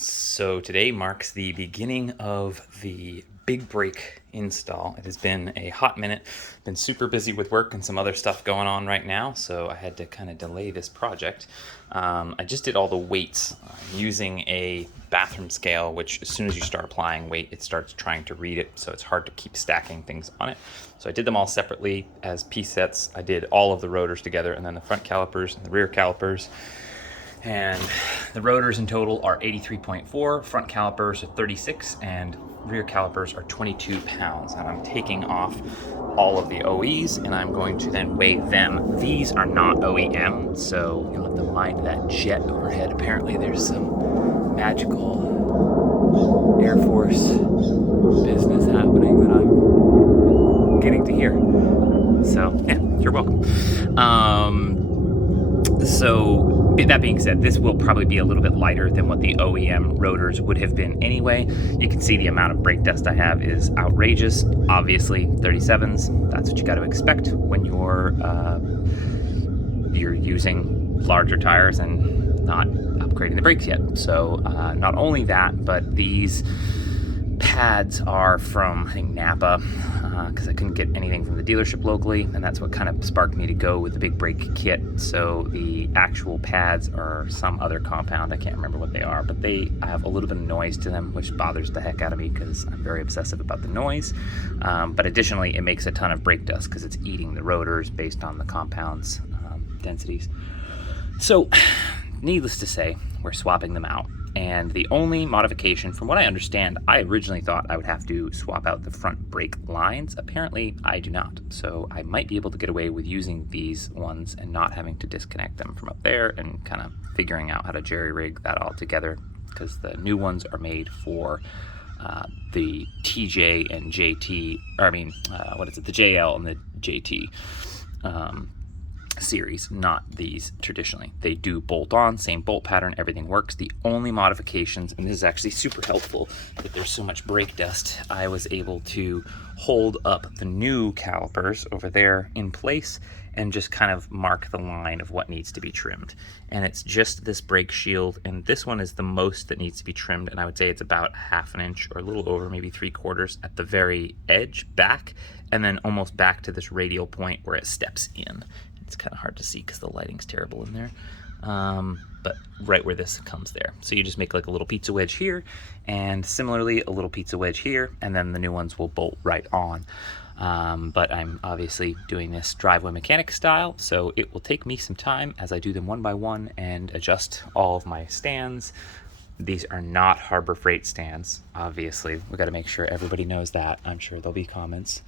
So today marks the beginning of the big brake install. It has been a hot minute, been super busy with work and some other stuff going on right now, so I had to kind of delay this project. I just did all the weights using a bathroom scale, which as soon as you start applying weight, it starts trying to read it, so it's hard to keep stacking things on it. So I did them all separately as piece sets. I did all of the rotors together and then the front calipers and the rear calipers. And the rotors in total are 83.4, front calipers are 36, and rear calipers are 22 pounds. And I'm taking off all of the OEs, and I'm going to then weigh them. These are not OEM, so you'll have to mind that jet overhead. Apparently there's some magical Air Force business happening that I'm getting to hear. So, yeah, you're welcome. So that being said, this will probably be a little bit lighter than what the OEM rotors would have been anyway. You can see the amount of brake dust I have is outrageous. Obviously, 37s, that's what you got to expect when you're using larger tires and not upgrading the brakes yet. So not only that, but these pads are from, I think, Napa, because I couldn't get anything from the dealership locally, and that's what kind of sparked me to go with the big brake kit. So the actual pads are some other compound, I can't remember what they are, but they have a little bit of noise to them, which bothers the heck out of me because I'm very obsessive about the noise. But additionally, it makes a ton of brake dust because it's eating the rotors based on the compound's densities. So needless to say, we're swapping them out. And the only modification, from what I understand, I originally thought I would have to swap out the front brake lines. Apparently, I do not. So I might be able to get away with using these ones and not having to disconnect them from up there and kind of figuring out how to jerry-rig that all together, because the new ones are made for the TJ and JT, or I mean, the JL and the JT series, not these traditionally. They do bolt on, same bolt pattern, everything works. The only modifications, and this is actually super helpful that there's so much brake dust, I was able to hold up the new calipers over there in place and just kind of mark the line of what needs to be trimmed. And it's just this brake shield, and this one is the most that needs to be trimmed, and I would say it's about 1/2 inch or a little over, maybe 3/4 at the very edge back, and then almost back to this radial point where it steps in. It's kind of hard to see because the lighting's terrible in there, but right where this comes there. So you just make like a little pizza wedge here, and similarly a little pizza wedge here, and then the new ones will bolt right on. But I'm obviously doing this driveway mechanic style, so it will take me some time as I do them one by one and adjust all of my stands. These are not Harbor Freight stands, obviously. We got to make sure everybody knows that. I'm sure there'll be comments.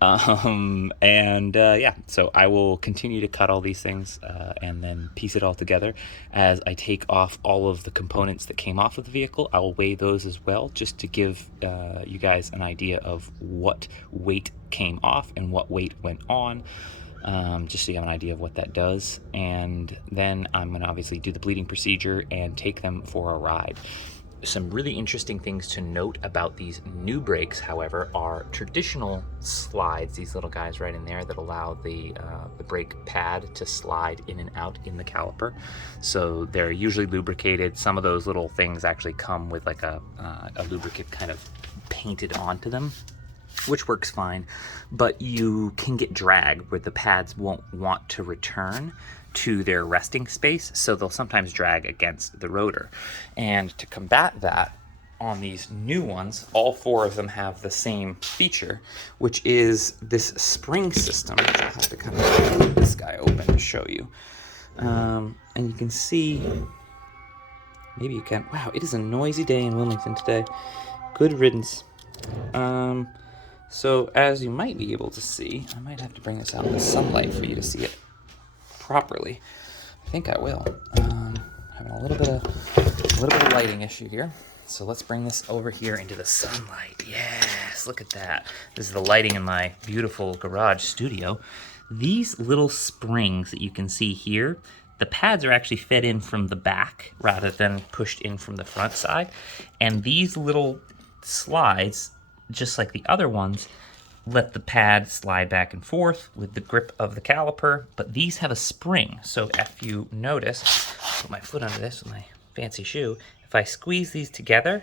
Yeah, so I will continue to cut all these things and then piece it all together. As I take off all of the components that came off of the vehicle, I will weigh those as well, just to give you guys an idea of what weight came off and what weight went on, just so you have an idea of what that does. And then I'm going to obviously do the bleeding procedure and take them for a ride. Some really interesting things to note about these new brakes, however, are traditional slides, these little guys right in there that allow the brake pad to slide in and out in the caliper. So they're usually lubricated. Some of those little things actually come with like a lubricant kind of painted onto them, which works fine, but you can get drag where the pads won't want to return to their resting space, so they'll sometimes drag against the rotor. And to combat that, on these new ones, all 4 of them have the same feature, which is this spring system. I'll have to kind of get this guy open to show you. And you can see, maybe you can, wow, it is a noisy day in Wilmington today. Good riddance. So as you might be able to see, I might have to bring this out in the sunlight for you to see it properly. I think I will. Having a little bit of lighting issue here. So let's bring this over here into the sunlight. Yes, look at that. This is the lighting in my beautiful garage studio. These little springs that you can see here, the pads are actually fed in from the back rather than pushed in from the front side. And these little slides, just like the other ones, let the pad slide back and forth with the grip of the caliper, but these have a spring. So if you notice, put my foot under this with my fancy shoe, if I squeeze these together,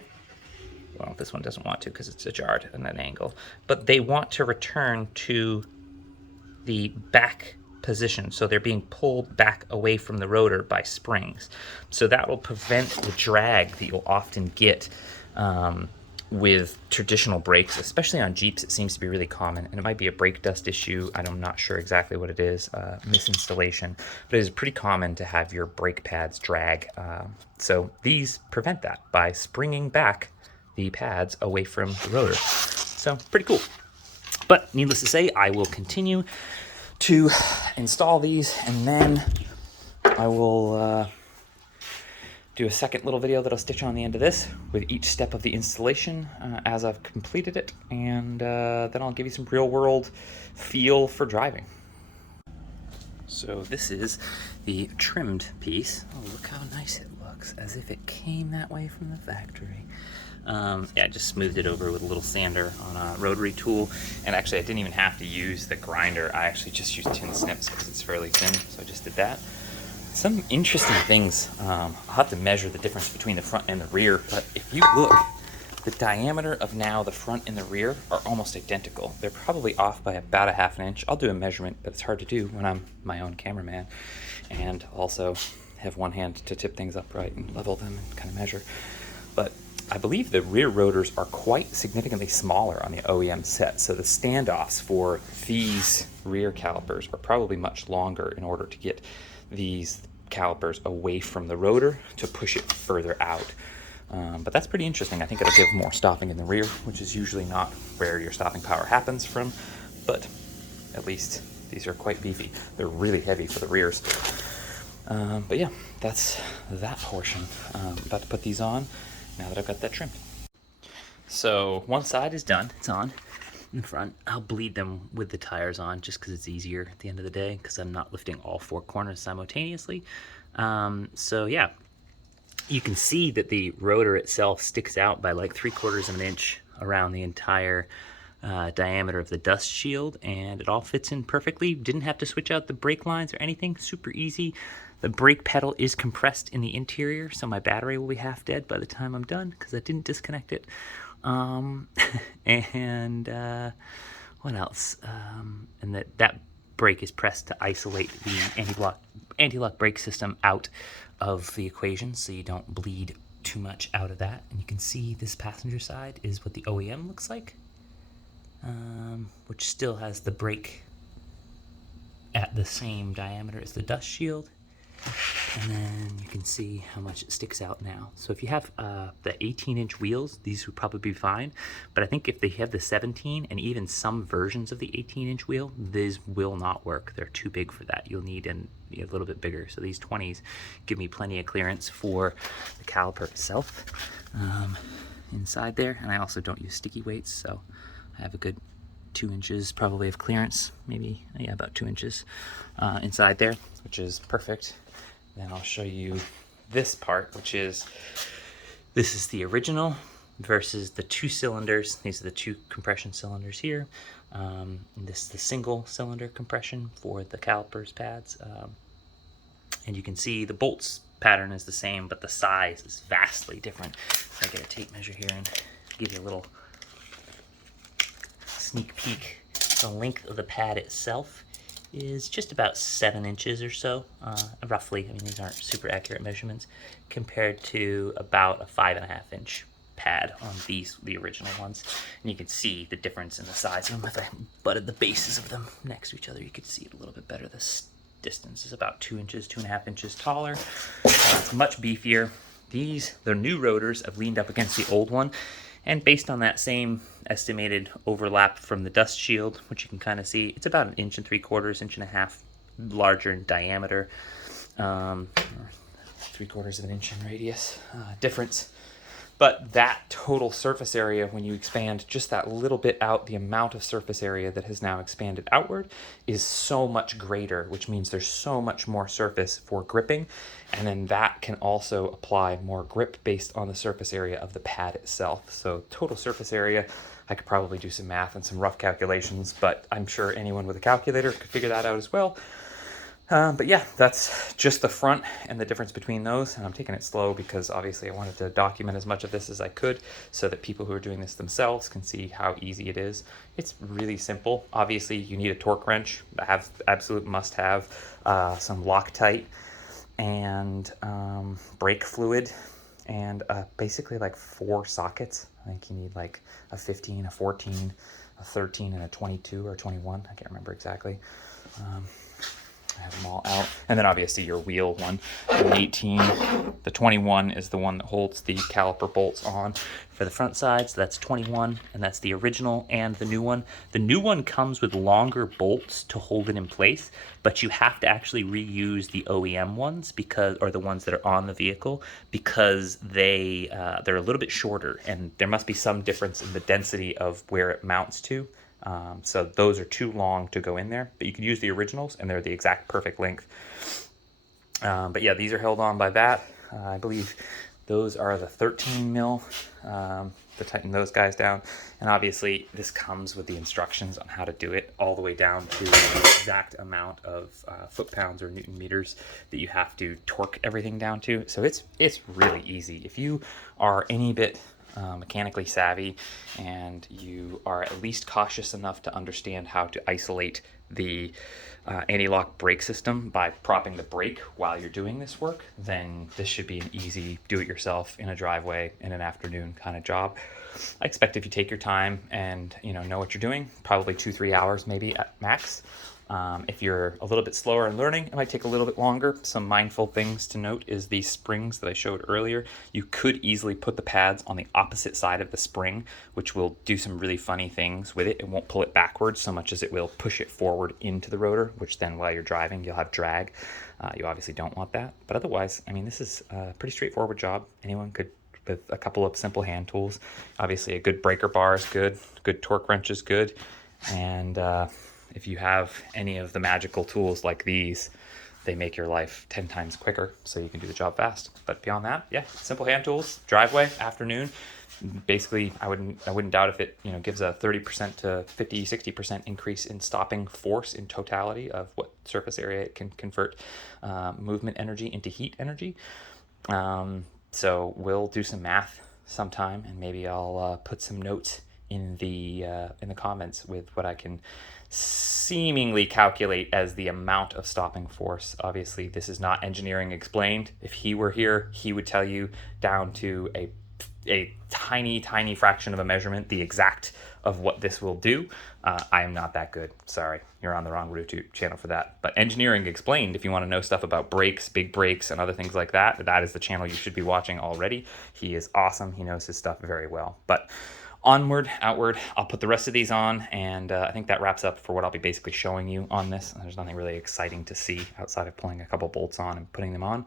well, this one doesn't want to because it's ajarred at an angle, but they want to return to the back position. So they're being pulled back away from the rotor by springs. So that will prevent the drag that you'll often get with traditional brakes, especially on Jeeps. It seems to be really common, and it might be a brake dust issue. I'm not sure exactly what it is, misinstallation, but it is pretty common to have your brake pads drag. So these prevent that by springing back the pads away from the rotor. So pretty cool. But needless to say, I will continue to install these, and then I will do a second little video that I'll stitch on the end of this with each step of the installation as I've completed it, and then I'll give you some real world feel for driving. So this is the trimmed piece. Oh, look how nice it looks, as if it came that way from the factory. Yeah, I just smoothed it over with a little sander on a rotary tool, and actually I didn't even have to use the grinder. I actually just used tin snips because it's fairly thin, so I just did that. Some interesting things, I'll have to measure the difference between the front and the rear, but if you look, the diameter of now the front and the rear are almost identical. They're probably off by about a ½ inch. I'll do a measurement, but it's hard to do when I'm my own cameraman, and also have one hand to tip things upright and level them and kind of measure. But I believe the rear rotors are quite significantly smaller on the OEM set, so the standoffs for these rear calipers are probably much longer in order to get these calipers away from the rotor to push it further out. But that's pretty interesting. I think it'll give more stopping in the rear, which is usually not where your stopping power happens from, but at least these are quite beefy. They're really heavy for the rears. But yeah, that's that portion. About to put these on now that I've got that trimmed. So one side is done, it's on in front. I'll bleed them with the tires on just because it's easier at the end of the day, because I'm not lifting all 4 corners simultaneously. So yeah, you can see that the rotor itself sticks out by like 3/4 of an inch around the entire diameter of the dust shield, and it all fits in perfectly. Didn't have to switch out the brake lines or anything, super easy. The brake pedal is compressed in the interior, so my battery will be half dead by the time I'm done because I didn't disconnect it. And what else? And that brake is pressed to isolate the anti-lock brake system out of the equation, so you don't bleed too much out of that. And you can see this passenger side is what the OEM looks like, which still has the brake at the same diameter as the dust shield. And then you can see how much it sticks out now. So if you have the 18-inch wheels, these would probably be fine. But I think if they have the 17 and even some versions of the 18-inch wheel, these will not work. They're too big for that. You'll need a little bit bigger. So these 20s give me plenty of clearance for the caliper itself inside there. And I also don't use sticky weights, so I have a good 2 inches probably of clearance, maybe, yeah, about 2 inches inside there, which is perfect. Then I'll show you this part, which is, this is the original versus the 2 cylinders. These are the 2 compression cylinders here. And this is the single cylinder compression for the calipers pads. And you can see the bolts pattern is the same, but the size is vastly different. So I get a tape measure here and give you a little sneak peek. The length of the pad itself is just about 7 inches or so, roughly. I mean, these aren't super accurate measurements, compared to about a 5.5 inch pad on the original ones. And you can see the difference in the size of them. If I butted the bases of them next to each other, you could see it a little bit better. This distance is about 2 inches, 2.5 inches taller. It's much beefier. The new rotors have leaned up against the old one, and based on that same estimated overlap from the dust shield, which you can kind of see, it's about 1 3/4 inches, 1.5 inches larger in diameter, or 3/4 of an inch in radius difference. But that total surface area, when you expand just that little bit out, the amount of surface area that has now expanded outward is so much greater, which means there's so much more surface for gripping. And then that can also apply more grip based on the surface area of the pad itself. So total surface area, I could probably do some math and some rough calculations, but I'm sure anyone with a calculator could figure that out as well. But yeah, that's just the front and the difference between those. And I'm taking it slow because obviously I wanted to document as much of this as I could so that people who are doing this themselves can see how easy it is. It's really simple. Obviously, you need a torque wrench. I have absolute must have, some Loctite and brake fluid, and basically like 4 sockets. I think you need like a 15, a 14, a 13, and a 22 or 21. I can't remember exactly. I have them all out. And then obviously your wheel one, the 18. The 21 is the one that holds the caliper bolts on for the front side. So that's 21, and that's the original and the new one. The new one comes with longer bolts to hold it in place, but you have to actually reuse the OEM ones because, or the ones that are on the vehicle, because they're a little bit shorter, and there must be some difference in the density of where it mounts to. So those are too long to go in there, but you can use the originals and they're the exact perfect length. But yeah, these are held on by that. I believe those are the 13 mil to tighten those guys down. And obviously this comes with the instructions on how to do it all the way down to the exact amount of foot-pounds or Newton meters that you have to torque everything down to. So it's really easy. If you are any bit mechanically savvy and you are at least cautious enough to understand how to isolate the anti-lock brake system by propping the brake while you're doing this work, then this should be an easy do-it-yourself in a driveway in an afternoon kind of job. I expect if you take your time and know what you're doing, probably 2-3 hours maybe at max. If you're a little bit slower in learning, it might take a little bit longer. Some mindful things to note is these springs that I showed earlier. You could easily put the pads on the opposite side of the spring, which will do some really funny things with it. It won't pull it backwards so much as it will push it forward into the rotor, which then while you're driving, you'll have drag. You obviously don't want that. But otherwise, I mean, this is a pretty straightforward job. Anyone could, with a couple of simple hand tools. Obviously, a good breaker bar is good. Good torque wrench is good. And if you have any of the magical tools like these, they make your life 10 times quicker, so you can do the job fast. But beyond that, yeah, simple hand tools, driveway, afternoon. Basically, I wouldn't doubt if it gives a 30% to 50-60% increase in stopping force in totality of what surface area it can convert movement energy into heat energy. So we'll do some math sometime, and maybe I'll put some notes in the comments with what I can seemingly calculate as the amount of stopping force. Obviously, this is not engineering explained. If he were here, he would tell you down to a tiny fraction of a measurement the exact of what this will do. I am not that good. Sorry, you're on the wrong YouTube channel for that. But Engineering Explained, if you want to know stuff about brakes, big brakes, and other things like that, that is the channel you should be watching already. He is awesome. He knows his stuff very well. But onward, outward, I'll put the rest of these on, and I think that wraps up for what I'll be basically showing you on this. There's nothing really exciting to see outside of pulling a couple bolts on and putting them on.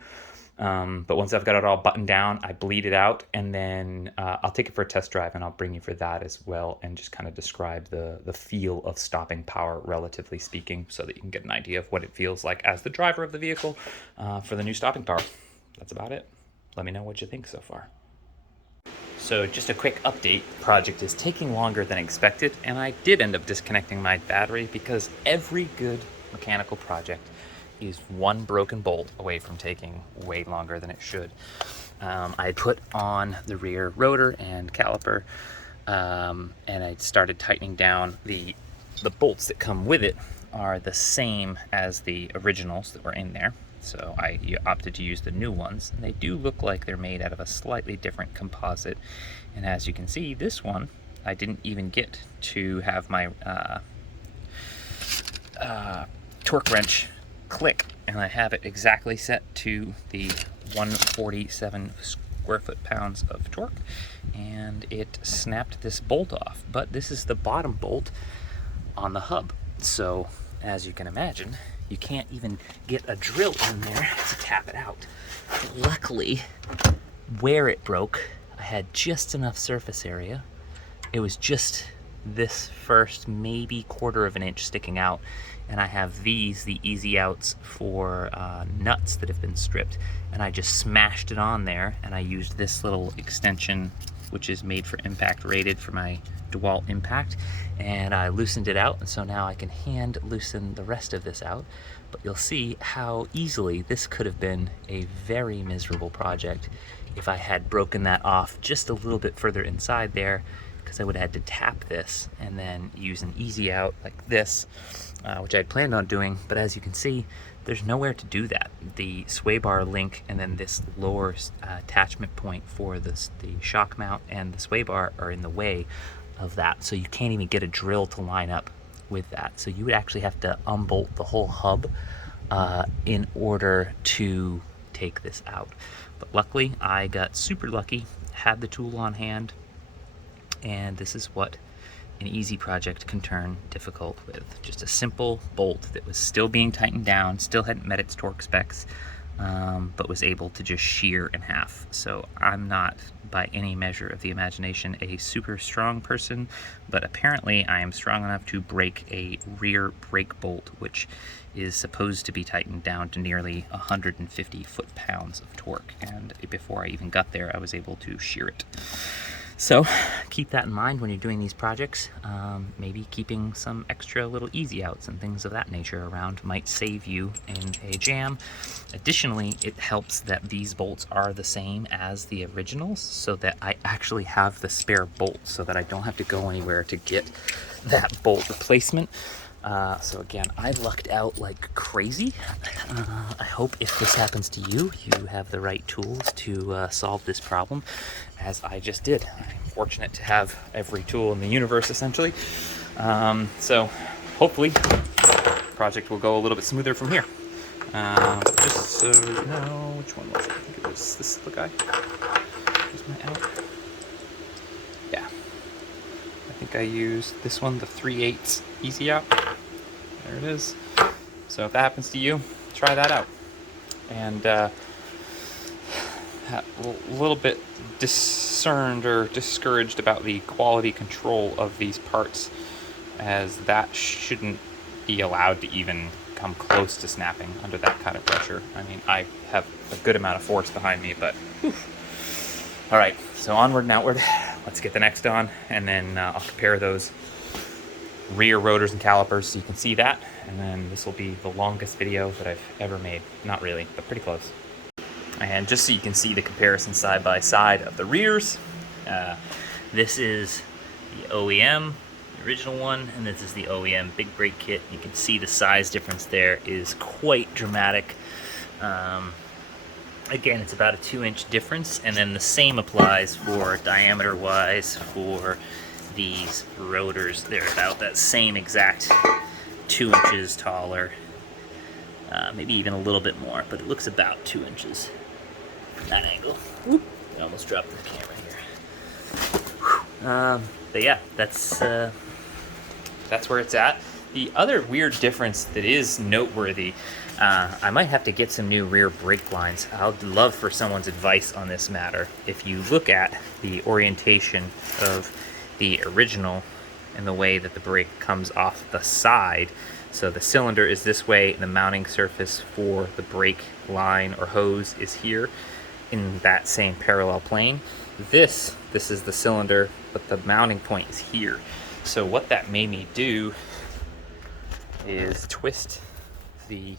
But once I've got it all buttoned down, I bleed it out, and then I'll take it for a test drive, and I'll bring you for that as well, and just kind of describe the feel of stopping power, relatively speaking, so that you can get an idea of what it feels like as the driver of the vehicle for the new stopping power. That's about it. Let me know what you think so far. So just a quick update, the project is taking longer than expected, and I did end up disconnecting my battery because every good mechanical project is one broken bolt away from taking way longer than it should. I put on the rear rotor and caliper, and I started tightening down the bolts that come with it are the same as the originals that were in there. So I opted to use the new ones, and they do look like they're made out of a slightly different composite. And as you can see, this one, I didn't even get to have my torque wrench click, and I have it exactly set to the 147 square foot-pounds of torque, and it snapped this bolt off. But this is the bottom bolt on the hub, so as you can imagine, you can't even get a drill in there to tap it out. Luckily, where it broke, I had just enough surface area. It was just this first maybe quarter of an inch sticking out, and I have these, the easy outs for nuts that have been stripped, and I just smashed it on there, and I used this little extension which is made for impact, rated for my DeWalt impact, and I loosened it out, and so now I can hand loosen the rest of this out. But you'll see how easily this could have been a very miserable project if I had broken that off just a little bit further inside there, because I would have had to tap this and then use an easy out like this, which I'd planned on doing. But as you can see, there's nowhere to do that. The sway bar link and then this lower attachment point for the shock mount and the sway bar are in the way of that, so you can't even get a drill to line up with that. So you would actually have to unbolt the whole hub in order to take this out. But luckily, I got super lucky, had the tool on hand, and this is what an easy project can turn difficult with. Just a simple bolt that was still being tightened down, still hadn't met its torque specs, but was able to just shear in half. So I'm not, by any measure of the imagination, a super strong person, but apparently I am strong enough to break a rear brake bolt, which is supposed to be tightened down to nearly 150 foot-pounds of torque. And before I even got there, I was able to shear it. So keep that in mind when you're doing these projects. Maybe keeping some extra little easy outs and things of that nature around might save you in a jam. Additionally, it helps that these bolts are the same as the originals, so that I actually have the spare bolt so that I don't have to go anywhere to get that bolt replacement. So again, I lucked out like crazy. I hope if this happens to you, you have the right tools to solve this problem, as I just did. I'm fortunate to have every tool in the universe, essentially. So hopefully the project will go a little bit smoother from here. Just so you know, which one was it? I think it was this little guy. Where's my out? Yeah. I think I used this one, the 3/8 easy out. There it is. So if that happens to you, try that out. And a little bit discerned or discouraged about the quality control of these parts, as that shouldn't be allowed to even come close to snapping under that kind of pressure. I mean, I have a good amount of force behind me, but whew. All right, so onward and outward. Let's get the next on, and then I'll compare those rear rotors and calipers so you can see that, and then this will be the longest video that I've ever made. Not really, but pretty close. And just so you can see the comparison side by side of the rears, this is the OEM, the original one, and this is the OEM big brake kit. You can see the size difference there is quite dramatic. Again, it's about a 2-inch difference, and then the same applies for diameter wise for these rotors. They're about that same exact 2 inches taller, maybe even a little bit more, but it looks about 2 inches from that angle. Whoop. I almost dropped the camera here. But yeah, that's where it's at. The other weird difference that is noteworthy, I might have to get some new rear brake lines. I'd love for someone's advice on this matter. If you look at the orientation of the original and the way that the brake comes off the side, so the cylinder is this way and the mounting surface for the brake line or hose is here in that same parallel plane. This is the cylinder, but the mounting point is here. So what that made me do is twist the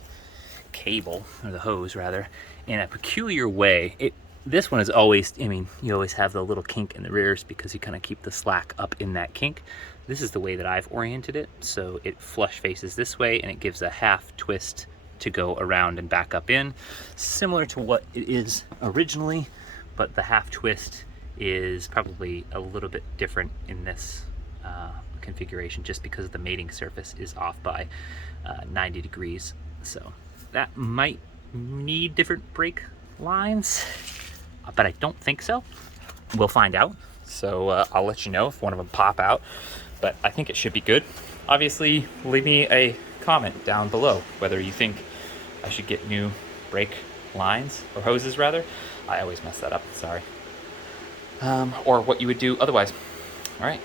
cable, or the hose rather, in a peculiar way. This one is always, I mean, you always have the little kink in the rears because you kind of keep the slack up in that kink. This is the way that I've oriented it, so it flush faces this way and it gives a half twist to go around and back up in, similar to what it is originally, but the half twist is probably a little bit different in this configuration just because the mating surface is off by 90 degrees. So that might need different brake lines, but I don't think so. We'll find out. So I'll let you know if one of them pop out, but I think it should be good. Obviously, leave me a comment down below whether you think I should get new brake lines, or hoses rather. I always mess that up, sorry. Or what you would do otherwise. All right,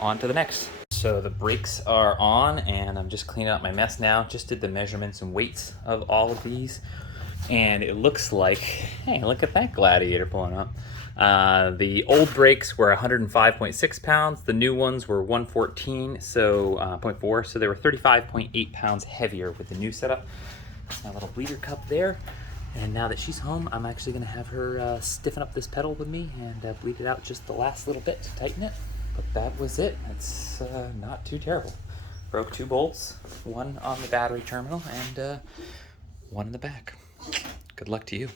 on to the next. So the brakes are on, and I'm just cleaning up my mess now. Just did the measurements and weights of all of these, and it looks like, hey, look at that Gladiator pulling up. The old brakes were 105.6 pounds. The new ones were 114, so 0.4, so they were 35.8 pounds heavier with the new setup. That's my little bleeder cup there. And now that she's home, I'm actually going to have her stiffen up this pedal with me and bleed it out just the last little bit to tighten it. But that was it. It's not too terrible. Broke 2 bolts, one on the battery terminal and one in the back. Good luck to you.